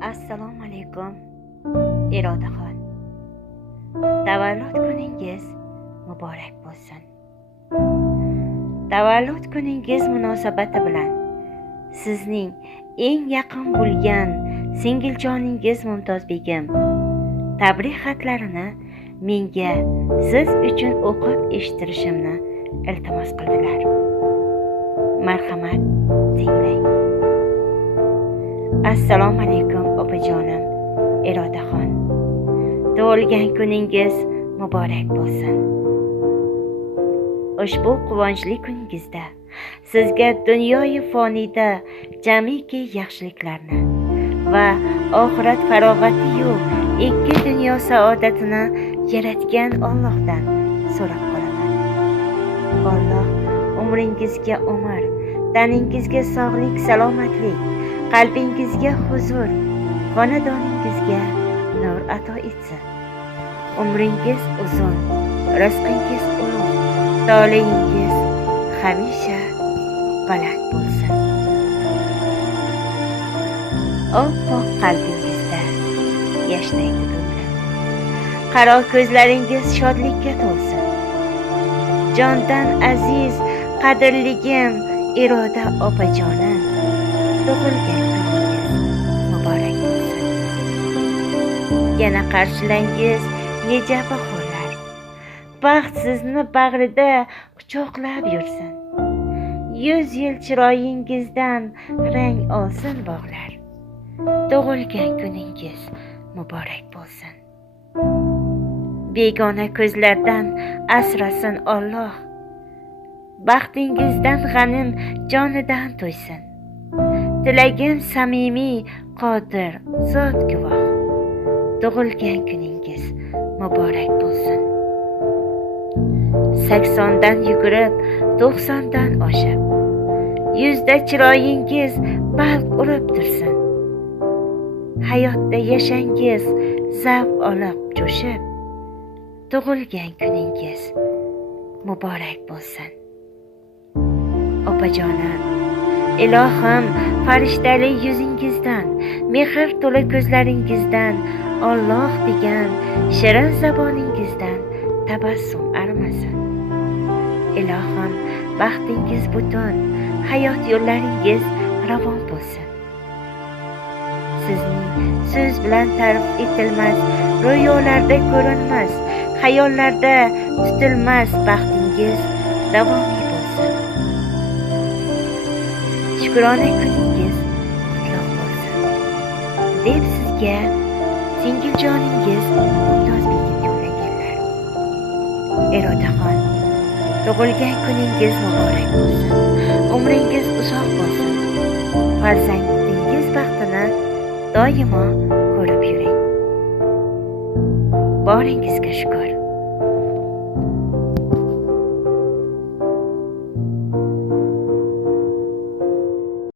Assalomu alaykum, Irodaxon. Tavallud kuningiz muborak bo'lsin. Tavallud kuningiz munosabati bilan sizning eng yaqin bo'lgan singiljoningiz Mumtozbegim tabrik xatlarini menga siz uchun o'qib eshittirishimni iltimos qildilar. Marhamat, tinglang. Assalomu alaykum opajonim Irodaxon. Tug'ilgan kuningiz muborak bo'lsin. Ushbu quvonchli kuningizda sizga dunyoyi foniyda jamiki yaxshiliklarni va oxirat farog'ati-yu ikki dunyo saodatini yaratgan Allohdan so'rab qolaman. Alloh umringizga umr, taningizga sog'lik, salomatlik, qalbingizga huzur, xonadoningizga nur ato etsin. Umringiz uzun, rizqingiz ulug', tolehingiz hamisha baland bo'lsin. Oppoq qalbingizda yashnaydi ko'nglim. Qaro ko'zlaringiz shodlikka to'lsin. Jondan aziz, qadrligim Iroda opajonim, tug'ilgan kuningiz muborak bo'lsin. Yana qarshilangiz necha bahorlar, baxt sizni bag'rida quchoqlab yursin. 100 yil chiroyingizdan rang olsin bog'lar. Tug'ilgan kuningiz muborak bo'lsin. Begona ko'zlardan asrasin Alloh. Baxtingizdan g'anim jonidan to'ysin. Tilagim samimiy, qodir, zot guvoh. Tug'ilgan kuningiz muborak bo'lsin. 80dan yugurib, 90dan oshib, 100da chiroyingiz balq urib tursin. Hayotda yashangiz zavq olib jo'shib, tug'ilgan kuningiz muborak bo'lsin. Opajonim, ilohim, farishtali yuzingizdan, mehr to'la ko'zlaringizdan, Alloh degan shirin zaboningizdan tabassum arimasin. Ilohim, baxtingiz butun, hayot yo'llaringiz ravon bo'lsin. Sizning so'z bilan ta'rif etilmas, ro'yolarda ko'rinmas, xayollarda tutilmas baxtingiz davomiy bo'lsin. Shukrona kuningiz qutlug' bo'lsin, deb sizga singiljoningiz Mumtozbegim yo'llaganlar. Irodaxon, tug'ilgan kuningiz muborak bo'lsin. Umringiz uzoq bo'lsin. Farzandingiz baxtini doimo ko'rib yuring. Boringizga shukr.